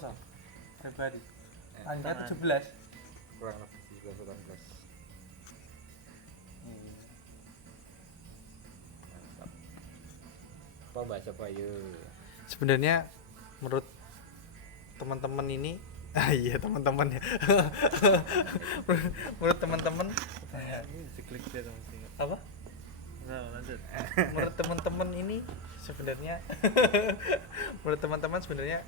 Sam? Februari. Tanggal 17. kurang lebih 17-18. Mantap. Apa bahas apa yuk? Sebenarnya menurut teman-teman ini iya teman-teman ya. Menurut teman-teman Diklik dia dong sih. apa? Nah, lanjut. Menurut teman-teman ini sebenarnya menurut teman-teman sebenarnya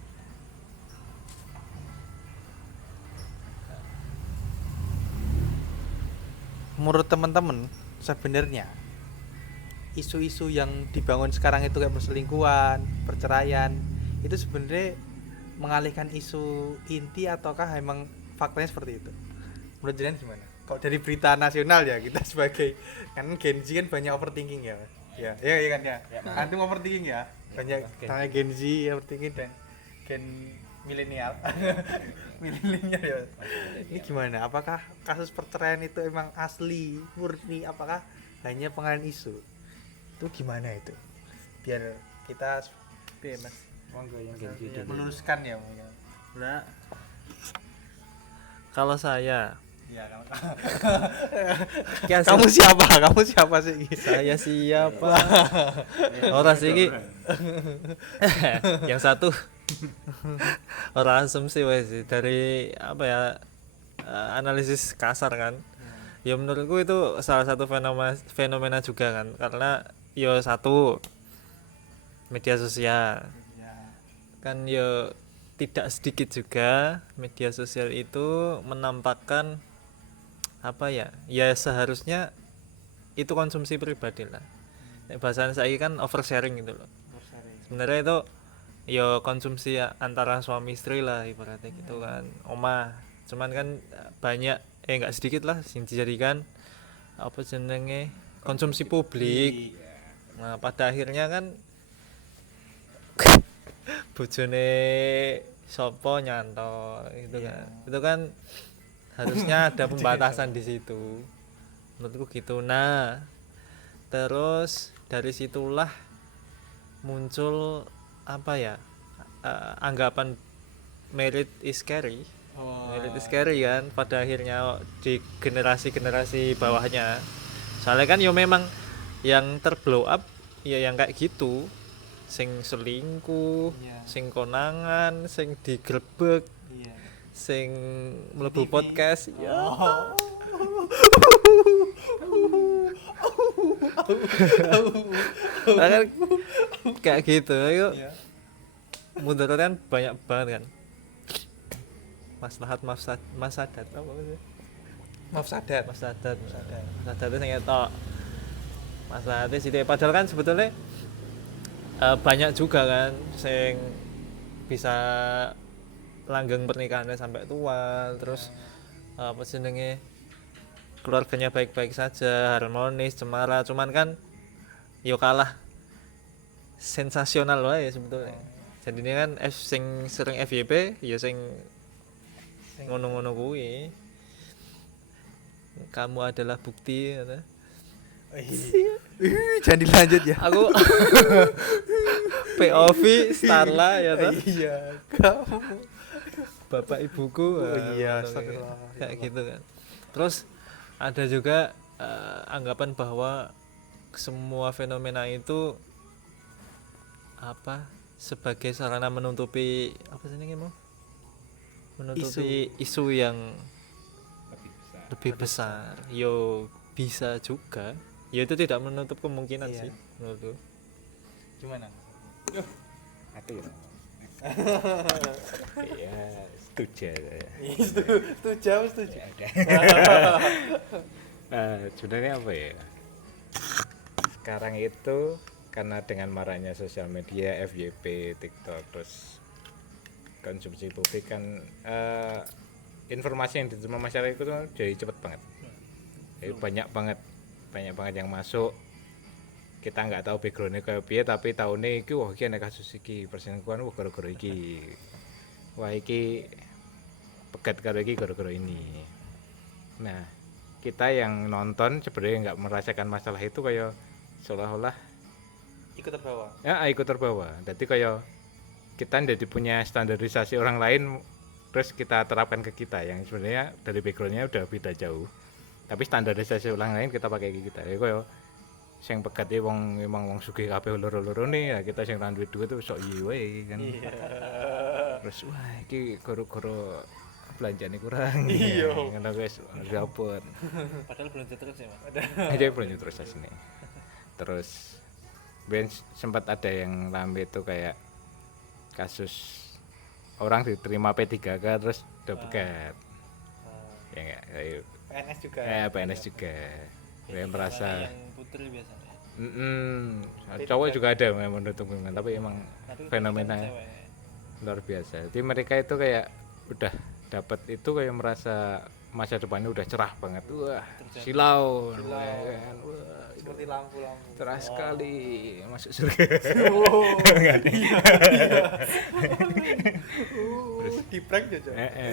menurut teman-teman sebenarnya isu-isu yang dibangun sekarang itu kayak perselingkuhan, perceraian itu sebenarnya mengalihkan isu inti ataukah emang faktanya seperti itu? Menurut kalian gimana? Kalau dari berita nasional ya kita sebagai kan Gen Z kan banyak overthinking ya. Ya kan ya. Antum overthinking ya. Banyak tanya Gen Z overthinking dan Gen milenial. Milenial ya. Ini gimana? Apakah kasus perceraian itu emang asli, murni apakah hanya pengalihan isu? Itu gimana itu? Biar kita Mas. Monggo yang Gen Z Iya, dulu. meluruskan ya mungkin. Nah, kalau saya Ya, kamu kamu siapa sih? saya siapa? Orang sih iki. Yang satu orang asumsi wes sih dari apa ya analisis kasar kan. Ya menurutku itu salah satu fenomena juga kan karena yo satu media sosial kan yo tidak sedikit juga media sosial itu menampakkan apa ya seharusnya itu konsumsi pribadi lah. Bahasanya saya kan oversharing gitu loh. Sebenarnya itu yo konsumsi antara suami istri lah ibaratnya gitu kan omah cuman kan banyak nggak sedikit lah yang dijadikan apa jenenge konsumsi publik. Nah pada akhirnya kan bojone sopo nyanto gitu kan itu kan harusnya ada pembatasan di situ menurutku gitu. Nah terus dari situlah muncul apa ya anggapan merit is scary. Merit is scary kan pada akhirnya di generasi bawahnya soalnya kan yo memang yang terblow up ya yang kayak gitu sing selingkuh, sing konangan, sing digrebek, sing mlebu podcast ya. Kan kayak gitu ayo mudarat kan banyak banget kan maslahat masadat apa sih Mafsadat. masadat itu sing ketok maslahatnya sih padahal kan sebetulnya banyak juga kan sing bisa langgeng pernikahannya sampai tua terus apa jenenge keluarganya baik-baik saja harmonis cemara cuman kan yo kalah sensasional wae sebetulnya. Jadi ini kan sing sering FYP ya sing ngono-ngono kuwi. Kamu adalah bukti gitu. Jangan dilanjut ya. Aku POV Starla ya toh. Iya, kamu. Bapak ibuku. Oh iya, ngono astagfirullah. kayak gitu kan. Terus ada juga anggapan bahwa semua fenomena itu apa sebagai sarana menutupi apa sih ini mau menutupi isu yang lebih besar. Yo bisa juga ya itu tidak menutup kemungkinan sih menurutku. Gimana? Aku ya. Iya, setuju. Setuju. Sebenarnya apa ya? Sekarang itu karena dengan maraknya sosial media, FYP, TikTok, terus konsumsi publik kan informasi yang diterima masyarakat itu jadi cepat banget. Jadi banyak banget yang masuk. Kita nggak tahu backgroundnya kayak piye tapi tahunnya iki wah iki ana kasus iki perselingkuhan wah gara-gara iki. Wah iki pegat karo iki gara-gara ini. Nah, kita yang nonton sebenarnya nggak merasakan masalah itu kayak seolah-olah Ikut terbawa. ya ikut terbawa. Jadi kayak kita jadi punya standarisasi orang lain terus kita terapkan ke kita yang sebenarnya dari backgroundnya udah beda jauh tapi standarisasi orang lain kita pakai ke kita ya koyo sing pegate wong memang wong sugih kabeh loro-loro nih ya kita sing ra duwe duit tuh sok iya wae kan terus wah iki goro-goro belanjane kurang Iya. ngono guys rapot Padahal belum terus ya, Mas. aja belum terus asine terus ben sempat ada yang rame itu kayak kasus orang diterima P3K terus udah pegat ya enggak kayak PNS juga. PNS juga saya merasa Yang putri biasanya. cowok juga ada yang menurut hubungan tapi emang Tapi fenomena cewek. luar biasa jadi mereka itu kayak udah dapat itu kayak merasa masa depannya udah cerah banget wah silau ya kan? Wah, Seperti lampu-lampu. cerah sekali masuk surga Oh, di prank aja.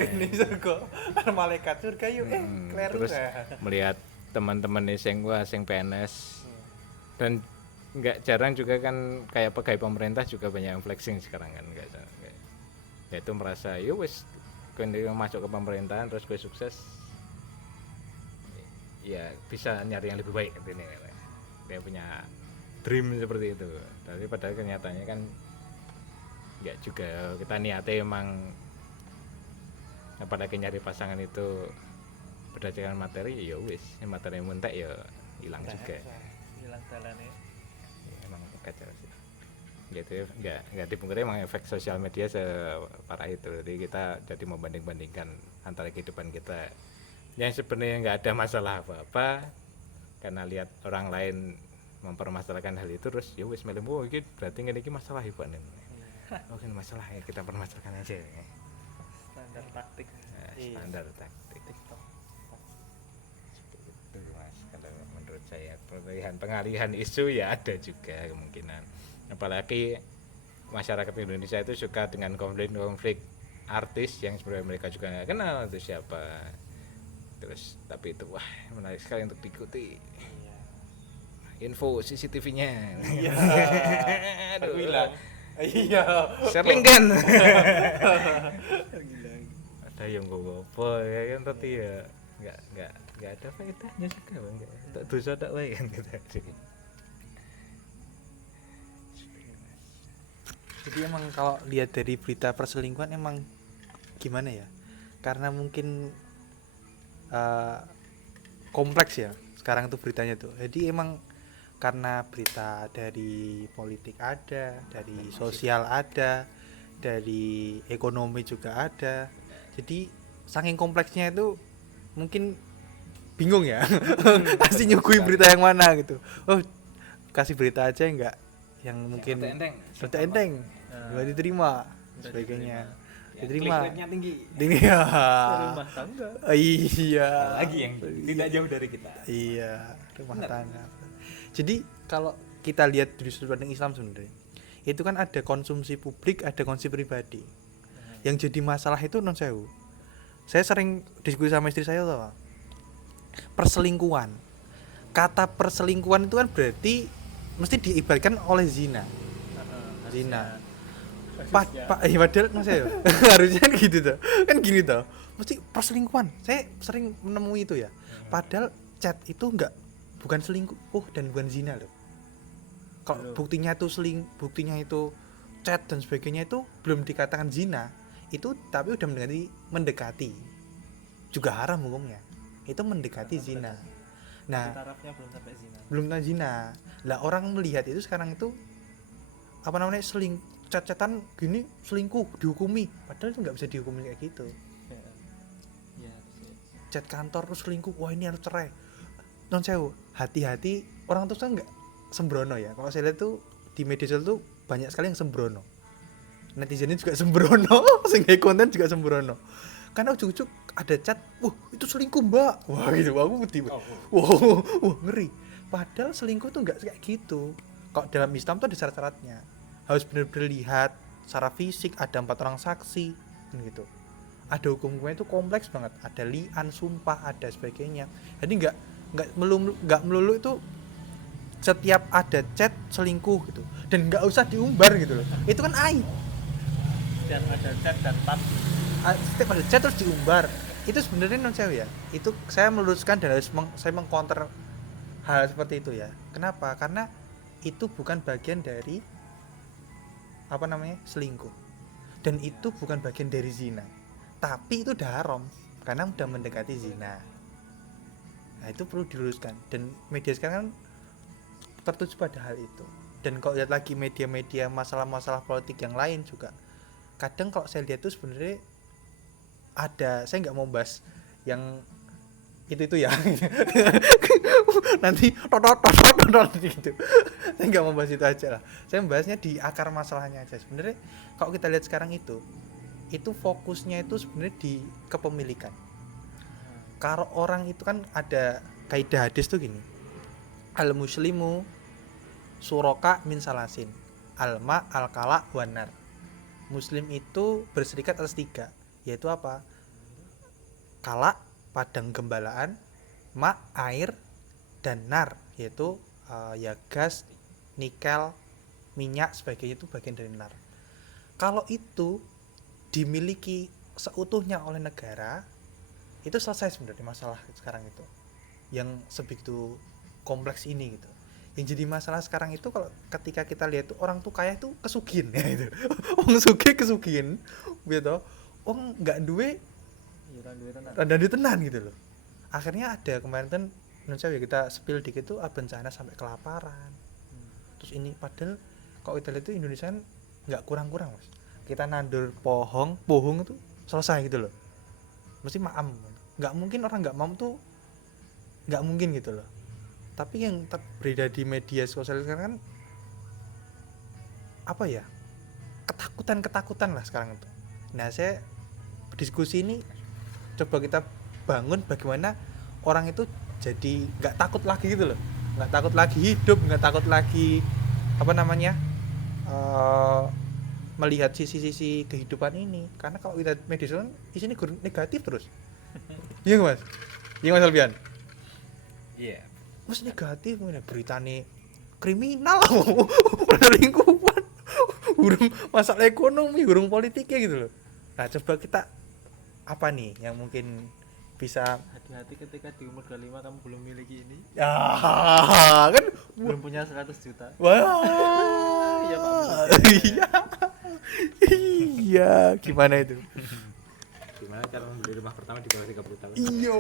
Ini surga. Kan malaikat surga yuk. Kleru terus ya. melihat teman-teman sing wah sing PNS dan nggak jarang juga kan kayak pegawai pemerintah juga banyak yang flexing sekarang kan nggak jarang ya itu merasa yo wes ketika masuk ke pemerintahan terus gue sukses ya bisa nyari yang lebih baik ini dia punya dream seperti itu tapi padahal kenyataannya kan nggak juga kita niatnya emang apalagi nyari pasangan itu berdasarkan materi ya wis materi yang mentek ya hilang juga Hilang jalannya. ya, emang kacau sih gitu nggak dipungkiri emang efek sosial media separah itu jadi kita jadi membanding-bandingkan antara kehidupan kita yang sebenarnya nggak ada masalah apa-apa karena lihat orang lain mempermasalahkan hal itu terus ya wis melem oh ini berarti ini masalah ibu nih oh ini masalah ya kita permasalahkan aja Standar taktik. standar taktik itu mas kalau menurut saya pengalihan isu ya ada juga kemungkinan apalagi masyarakat Indonesia itu suka dengan konflik artis yang sebenarnya mereka juga nggak kenal itu siapa terus tapi itu wah menarik sekali untuk diikuti info CCTV-nya Iya. aduh Bilang. Iya. Sherling kan ada yang apa ya kan tapi ya nggak ada faedahnya juga bang tak dosa tak baik kan kita Jadi emang kalau lihat dari berita perselingkuhan emang gimana ya? Karena mungkin kompleks ya sekarang tuh beritanya tuh. Jadi emang karena berita dari politik ada, dari sosial ada, dari ekonomi juga ada. Jadi saking kompleksnya itu mungkin bingung ya. Kasih nyugui berita yang mana gitu. Oh, kasih berita aja enggak yang mungkin berita enteng. Nggak diterima sebagainya. Diterima. Tinggi ya. Rumah tangga. Iya. lagi yang tidak jauh dari kita Iya, rumah tangga. Jadi kalau kita lihat dari sudut pandang Islam sebenarnya, itu kan ada konsumsi publik, ada konsumsi pribadi. Yang jadi masalah itu non sewu. Saya sering diskusi sama istri saya tuh, perselingkuhan. Kata perselingkuhan itu kan berarti mesti diibaratkan oleh zina. Zina. Padahal non sewu. Harusnya kan gitu tuh. Kan gini tuh. Mesti perselingkuhan. Saya sering menemui itu ya. Padahal chat itu bukan selingkuh dan bukan zina loh. Kalau buktinya itu chat dan sebagainya itu belum dikatakan zina, itu tapi udah mendekati. Juga haram hukumnya. Itu mendekati zina. Nah, Tarafnya belum sampai zina. belum sampai zina. Lah orang melihat itu sekarang itu apa namanya chat-chatan gini selingkuh dihukumi. Padahal itu nggak bisa dihukumi kayak gitu. Ya, Chat kantor terus selingkuh, wah ini harus cerai. Non sewu, hati-hati orang tuh kan nggak sembrono ya. Kalau saya lihat tuh di media sosial tuh banyak sekali yang sembrono. Netizennya juga sembrono, sehingga konten juga sembrono. Karena ujuk-ujuk ada chat, wah itu selingkuh mbak, wah gitu, aku putih, wah ngeri. Padahal selingkuh tuh nggak kayak gitu. Kalau dalam Islam tuh ada syarat-syaratnya. Harus benar-benar lihat secara fisik, ada 4 orang saksi, gitu. Ada hukum-hukumnya itu kompleks banget. Ada li'an, sumpah, ada sebagainya. Jadi nggak melulu itu setiap ada chat selingkuh gitu, dan nggak usah diumbar gitu loh. Itu kan aib. setiap ada chat dan tab. Setiap ada chat terus diumbar. Itu sebenarnya non sewu ya. Itu saya meluruskan dan saya mengcounter hal seperti itu ya. Kenapa? Karena itu bukan bagian dari apa namanya selingkuh, dan itu bukan bagian dari zina, tapi itu udah haram karena udah mendekati zina. Nah itu perlu diluruskan, dan media sekarang kan tertuju pada hal itu. Dan kalau lihat lagi media-media masalah-masalah politik yang lain juga, kadang kalau saya lihat tuh sebenarnya ada, saya nggak mau bahas yang itu ya nanti tot gitu. Saya nggak mau bahas itu aja lah, saya membahasnya di akar masalahnya aja. Sebenarnya kalau kita lihat sekarang itu fokusnya itu sebenarnya di kepemilikan. Kalau orang itu kan ada kaidah hadis tuh gini, al muslimu suroka min salasin, alma alkala wanar. Muslim itu berserikat atas 3, yaitu apa? Kala, padang gembalaan, mak, air, dan nar, yaitu ya gas, nikel, minyak, sebagainya, itu bagian dari nar. Kalau itu dimiliki seutuhnya oleh negara, itu selesai sebenarnya masalah sekarang itu yang sebegitu kompleks ini gitu. Yang jadi masalah sekarang itu kalau ketika kita lihat tuh orang tuh kaya itu kesugihan ya itu. Wong sugih kesugihan gitu. Wong enggak duwe dan duwe tenan gitu loh. Akhirnya ada kemarin kan menurut saya kita spill dikit tuh bencana sampai kelaparan. Terus ini padahal kalau kita lihat tuh Indonesia kan enggak kurang-kurang, Mas. Kita nandur pohon tuh selesai gitu loh. Mesti maam. Enggak mungkin orang enggak maam tuh enggak mungkin gitu loh. Tapi yang beredar di media sosial sekarang kan apa ya, ketakutan lah sekarang itu. Nah saya diskusi ini coba kita bangun bagaimana orang itu jadi nggak takut lagi gitu loh, nggak takut lagi hidup, nggak takut lagi apa namanya melihat sisi-sisi kehidupan ini. Karena kalau kita media sosial isinya negatif terus. Iya Mas, iya Mas Albian. Iya. Mas negatif mana beritane kriminal, perselingkuhan, burung masalah ekonomi, burung politiknya gitu loh. Nah coba kita apa nih yang mungkin bisa Hati-hati ketika di umur 25 kamu belum miliki ini, ya kan belum punya 100 juta. wah Iya, Pak. iya gimana itu Gimana cara membeli rumah pertama di bawah 30 tahun? iya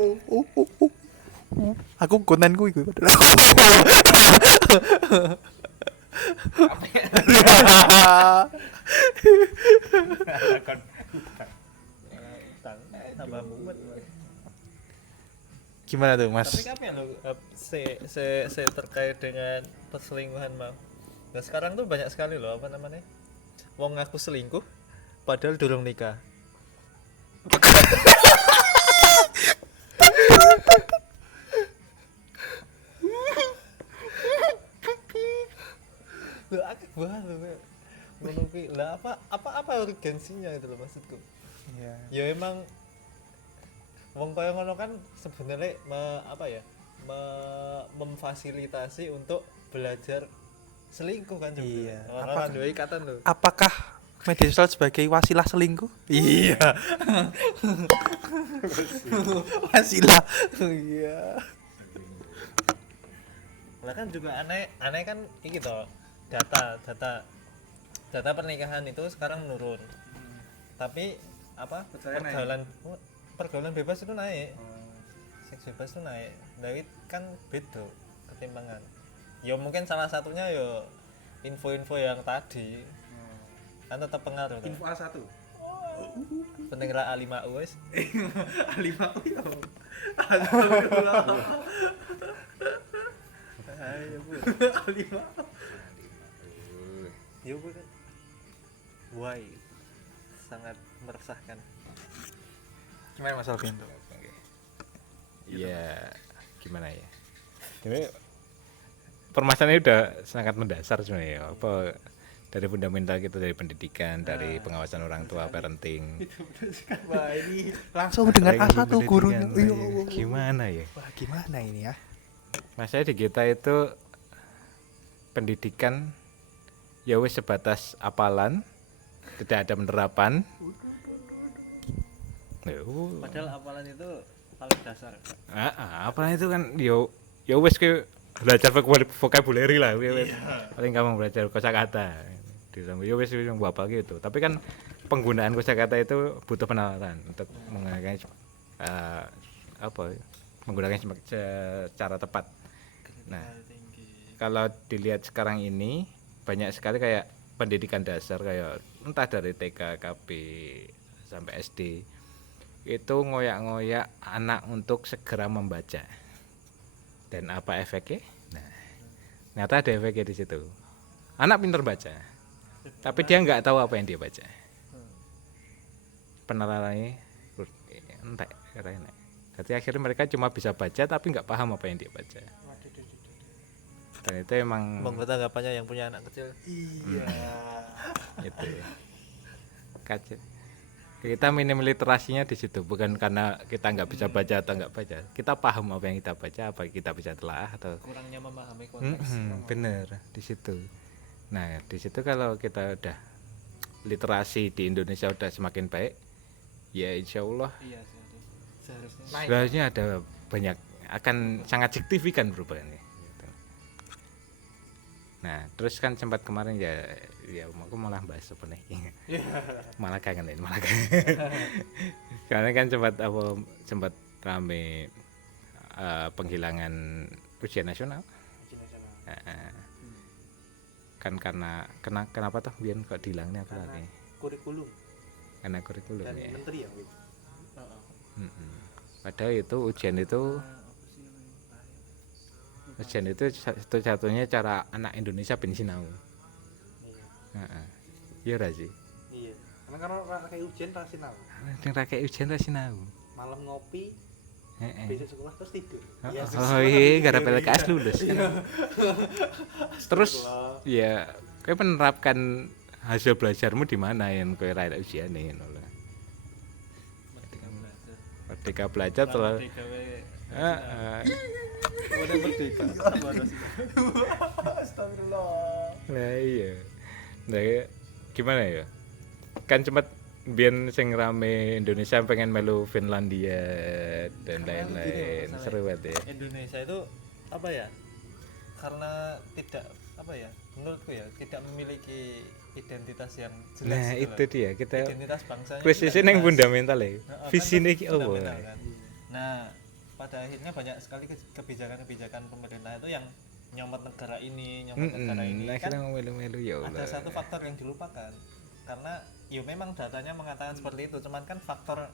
aku kontenku itu Utang tambah mumet. gimana tuh Mas? Tapi apa yang lo terkait dengan perselingkuhan mau? Nah sekarang tuh banyak sekali loh apa namanya, wong ngaku selingkuh padahal durung nikah. Loh akeh banget loh kayak ngono kuwi. Lah apa urgensinya itu loh maksudku. Iya. Ya emang wong kaya ngono kan sebenarnya memfasilitasi untuk belajar selingkuh kan juga. Iya. Orang kan duwe ikatan loh. Apakah media sosial sebagai wasilah selingkuh? Iya. Wasilah. Iya. Lah kan juga aneh kan iki toh, data pernikahan itu sekarang menurun. Tapi apa? Pergaulan bebas itu naik. Seks bebas itu naik. Dari kan beda ketimpangan. Ya mungkin salah satunya ya info-info yang tadi. Kan tetap pengaruh. Info A1. Penting ra A5U wis. A5U ya. Ayo Bu. A5. Ya Bu kan. Why sangat meresahkan. Gimana Mas Alvin tuh? Iya, gimana ya? Jadi permasalahannya udah sangat mendasar sebenarnya ya. Apa dari fundamental kita, dari pendidikan, dari pengawasan orang tua, parenting. Wah ini langsung dengan A1 gurunya. Iya, gimana ya? Wah gimana ini ya? Masalahnya di kita itu pendidikan ya wis sebatas apalan, tidak ada penerapan. Padahal hafalan itu paling dasar. Apa itu kan yo wes ke belajar vocabulary lah, wes. Paling gampang belajar kosakata. Yo wes yang apa gitu. Tapi kan penggunaan kosakata itu butuh penalaran untuk menggunakan menggunakan secara tepat. Nah, kalau dilihat sekarang ini banyak sekali kayak pendidikan dasar kayak entah dari TK, KP sampai SD itu ngoyak-ngoyak anak untuk segera membaca. Dan apa efeknya? Nah, ternyata ada efeknya di situ. Anak pintar baca, tapi dia nggak tahu apa yang dia baca. Penalarannya entek, enak. Jadi akhirnya mereka cuma bisa baca tapi nggak paham apa yang dia baca. Dan itu emang Membuat anggapannya yang punya anak kecil. Iya. gitu. Kacau. Kita minim literasinya di situ, bukan karena kita nggak bisa baca atau nggak baca. Kita paham apa yang kita baca, apa yang kita bisa telaah atau Kurangnya memahami konteks. bener di situ. Nah, di situ kalau kita udah literasi di Indonesia udah semakin baik, ya insya Allah Iya sih. Seharusnya. sebenarnya ada banyak akan sangat signifikan perubahannya. Gitu. Nah, terus kan sempat kemarin ya aku malah bahas apa nih? malah kangen. Karena kan sempat rame penghilangan ujian nasional. Kan kenapa toh biar kok dihilangnya apa lagi? Kurikulum Karena kurikulum dan ya. menteri ya. Padahal itu ujian itu satu-satunya cara anak Indonesia ben sinau. Iya ra sih. Iya. Karena kayak ujian ra sinau. Sing ra kaya ujian ra sinau. Malam ngopi, Heeh. besok sekolah terus tidur. Oh iya, gara PLKS lulus kan. Terus ya kowe menerapkan hasil belajarmu di mana yang kowe ra ujian ngono lho. Ketika belajar telah Udah merdeka. Astagfirullah. Nah iya. Nah, gimana ya? Kan sempat biyen sing rame Indonesia pengen melu Finlandia dan lain-lain. Seru banget ya. Indonesia itu apa ya? Karena tidak apa ya? Menurutku ya tidak memiliki identitas yang jelas. Nah, gitu itu loh. dia. Kita Identitas bangsanya. krisisnya yang fundamental ya. Visi ini kan apa? fundamental kan. Nah, pada akhirnya banyak sekali kebijakan-kebijakan pemerintah itu yang nyomot negara ini, nyomot negara ini. Nah, Kan kita melu-melu ya Allah. ada satu faktor yang dilupakan. Karena ya memang datanya mengatakan seperti itu, cuman kan faktor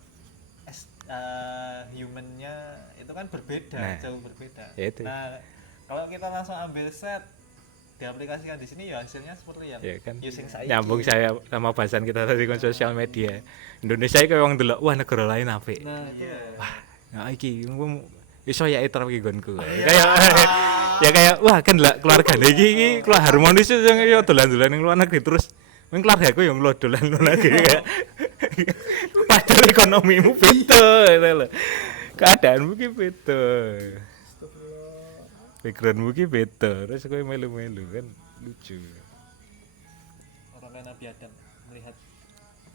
humannya itu kan berbeda, Nah, jauh berbeda. ya itu. Nah, kalau kita langsung ambil set diaplikasikan di sini ya hasilnya seperti yang Ya kan. using saiki. Nyambung saya sama bahasan kita tadi kon sosial media. Indonesia iki wong delok wah negara lain apik. Nah, iya. Nah, iki iso ya terap iki nggonku. Kayak ya kayak wah kan lah keluargane iki keluar harmonis yo dolan-dolan ning luar negeri terus men keluargaku yo dolan luar negeri kayak padahal ekonomimu beda gitu lho. Keadaanmu ki beda. Backgroundmu ki beda, terus kowe melu-melu kan lucu. Orang kayak Nabi Adam melihat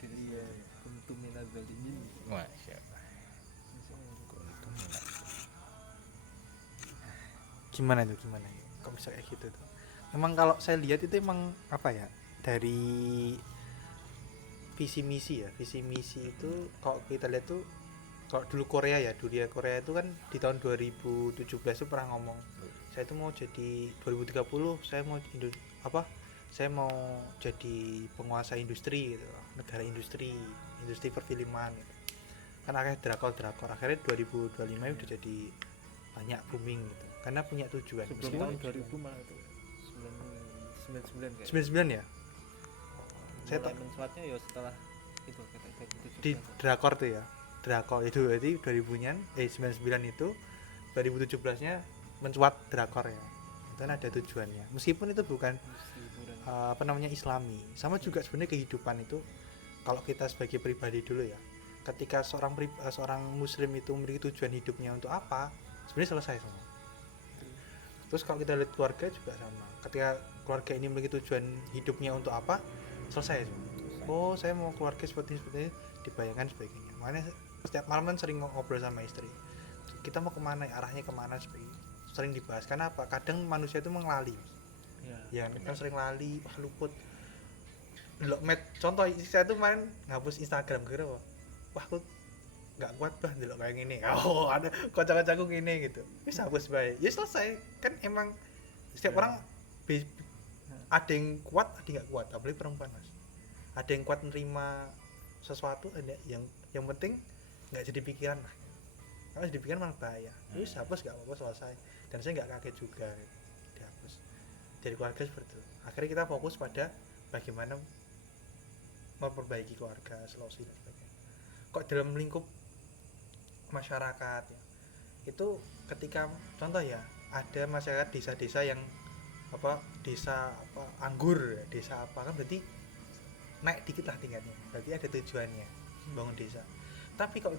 diri kuntum minaz zalimin. Masya Allah. Gimana kok bisa kayak gitu tuh? Emang kalau saya lihat itu emang apa ya, dari visi misi itu kalau kita lihat tuh, kalau dulu Korea itu kan di tahun 2017 itu pernah ngomong saya itu mau jadi 2030 saya mau jadi penguasa industri gitu, negara industri perfilman gitu. Kan akhirnya drakor akhirnya 2025 udah jadi banyak booming gitu karena punya tujuan. Sebelum tahun 2000 malah itu 99 kayak. 99 ya? Saya tak mensuatnya ya setelah itu di drakor tuh ya. Drakor itu berarti 2000-an 99 itu 2017-nya mencuat drakor ya. Itu kan ada tujuannya. Meskipun itu bukan Islami. Sama juga sebenarnya kehidupan itu kalau kita sebagai pribadi dulu ya. Ketika seorang muslim itu memiliki tujuan hidupnya untuk apa, sebenarnya selesai semua. Terus kalau kita lihat keluarga juga sama. Ketika keluarga ini memiliki tujuan hidupnya untuk apa, selesai semua. oh saya mau keluarga seperti ini, dibayangkan sebagainya. Makanya setiap malam kan sering ngobrol sama istri, kita mau kemana, arahnya kemana, sering dibahas. Karena apa, kadang manusia itu mengelali ya kan, sering lali, wah luput delok met. Contoh saya tuh main ngapus Instagram kira wah aku nggak kuat bah delok kayak gini, oh ada kocak-kocakku gini gitu, wis hapus bae ya selesai kan. Emang setiap orang ada yang kuat, ada yang nggak kuat, apalagi perempuan mas. Ada yang kuat nerima sesuatu, ada yang penting nggak jadi pikiran lah. Kalau jadi pikiran malah bahaya. Wis hapus, nggak apa-apa, selesai. Dan saya nggak kaget juga dihapus. Dari keluarga seperti itu. Akhirnya kita fokus pada bagaimana memperbaiki keluarga, solusi dan sebagainya. Kok dalam lingkup masyarakat ya, itu ketika contoh ya, ada masyarakat desa-desa yang desa anggur, desa apa kan, berarti naik dikit lah tingkatnya, berarti ada tujuannya bangun desa. Tapi kalau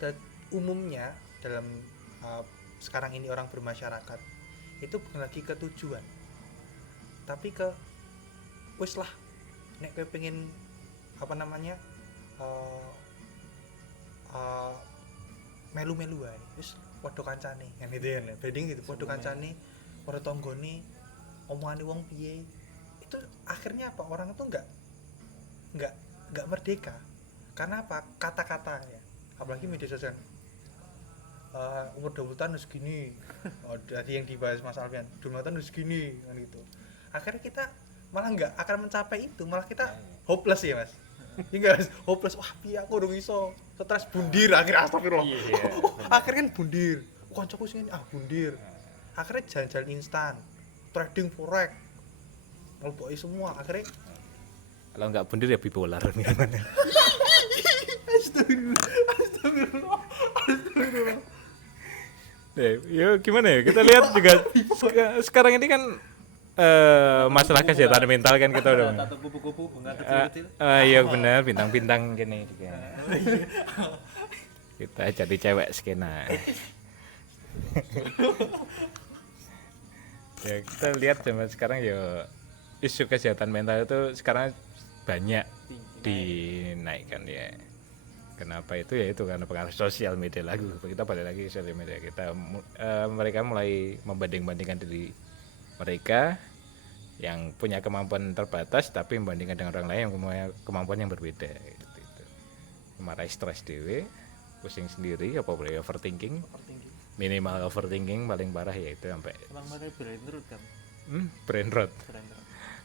umumnya dalam sekarang ini orang bermasyarakat itu bukan lagi ke tujuan, tapi ke wis lah nek kowe pengen melu-melu ae wis padha kancane kan gitu ya, branding gitu, padha kancane, padha tanggane, omongane wong piye. Itu akhirnya apa, orang itu enggak merdeka. Karena apa, kata-kata ya, apalagi media sosial. Umur 20 tahun harus gini. Tadi yang dibahas Mas Alfian, 20 tahun harus gini kan gitu. Akhirnya kita malah enggak akan mencapai itu, malah kita hopeless ya Mas. Enggak, hopeless. Wah, piye aku urung iso. Stres bundir akhirnya, astagfirullah. Akhirnya kan bundir. Kancaku sing bundir. Akhirnya jalan-jalan instan, trading forex, ngelboki semua. Akhirnya kalau nggak bundir ya bipolar nih. astagfirullah. Ya gimana ya, kita lihat juga sekarang ini kan masalah kesehatan mental kan kita udah tato kupu-kupu bunga kecil-kecil. iya benar, bintang-bintang gini juga. Kita jadi cewek skena. Ya kita lihat zaman sekarang ya, isu kesehatan mental itu sekarang banyak dinaikkan ya. Kenapa itu? Ya itu karena pengaruh sosial media lagi. Kita balik lagi ke sosial media. Mereka mulai membanding-bandingkan diri mereka yang punya kemampuan terbatas, tapi membandingkan dengan orang lain yang punya kemampuan yang berbeda. Gitu. Marahi stres dewe, pusing sendiri, apa boleh overthinking. Minimal overthinking paling parah ya itu sampai. Emang mana brain rot kan?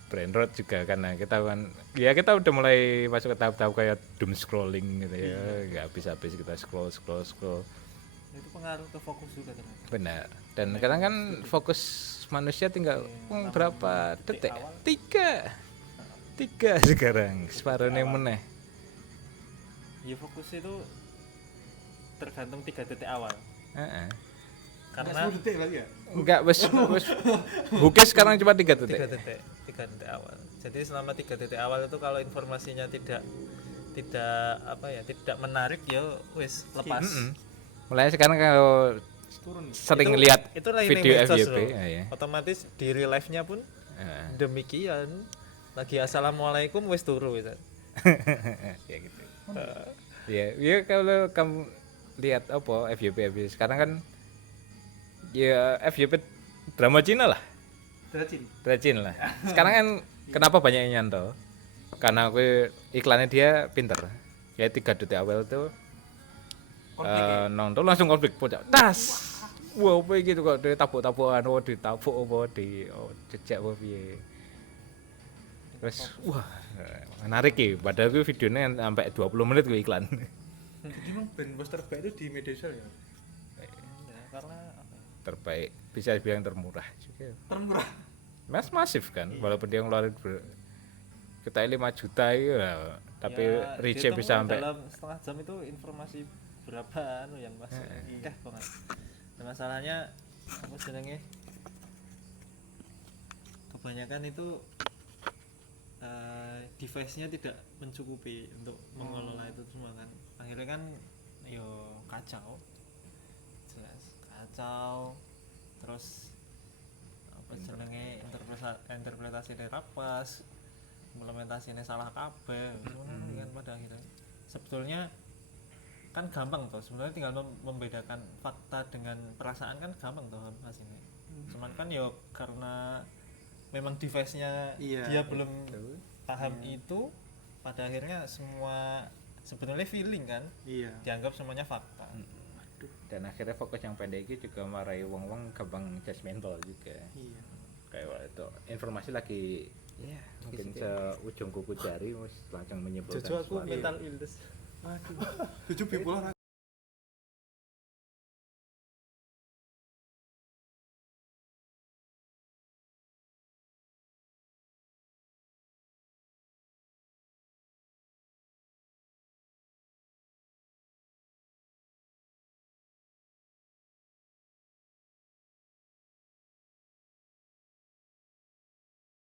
Brain rot juga karena kita kan ya kita udah mulai masuk ke tahap-tahap kayak doom scrolling gitu ya, nggak habis-habis kita scroll. Itu pengaruh ke fokus juga ternyata. Benar. Dan kadang kan fokus manusia tinggal berapa detik? Tiga sekarang, separuhnya meneh. Ya fokus itu tergantung 3 detik awal. Karena detik lagi ya? Enggak, wes bukit sekarang cuma 3 detik. 3 detik awal. Jadi selama 3 detik awal itu kalau informasinya tidak menarik ya wis lepas. Mulai sekarang kalau sering lihat video FYP ya. Otomatis di real life-nya pun demikian. Lagi assalamualaikum wis turu gitu. Ya gitu. Ya kalau kamu lihat apa FYP sekarang kan ya FYP drama Cina lah. Drama Cina lah. Sekarang kan kenapa banyak yang nyantol? Karena aku iklannya dia pinter. Ya 3 detik awal tuh nonton langsung konflik puncak. Tas. Wah, apa gitu kok ditabuk-tabukan, ditabuk apa jejak apa piye. Terus wah, menarik ya. Padahal gue videonya sampai 20 menit gue iklan. Jadi memang band bos terbaik itu di media sosial ya? Ya, karena Terbaik, bisa bilang termurah juga. Termurah. Masif kan, walaupun dia ngeluarin kita 5 juta ya, tapi reach bisa sampai dalam setengah jam itu informasi berapa yang masuk. Banget. Nah, masalahnya apa jenenge? Kebanyakan itu device-nya tidak mencukupi untuk mengelola itu semua kan. Akhirnya kan yo kacau. Jelas kacau. Terus apa jenenge interpretasi dari pas. implementasinya salah kabeh kan pada akhirnya sebetulnya kan gampang toh sebenarnya tinggal membedakan fakta dengan perasaan kan gampang toh hasilnya cuman kan ya karena memang device-nya Iya, dia belum Betul. paham itu pada akhirnya semua sebetulnya feeling kan Iya. dianggap semuanya fakta. Dan akhirnya fokus yang pendek itu juga marahi wong-wong gampang judgmental juga. Iya. Kayak waktu itu informasi lagi ya mungkin seujung kuku jari wis langsung menyimpulkan Jojo aku sesuatu. mental illness. Aduh. Cucu bipolar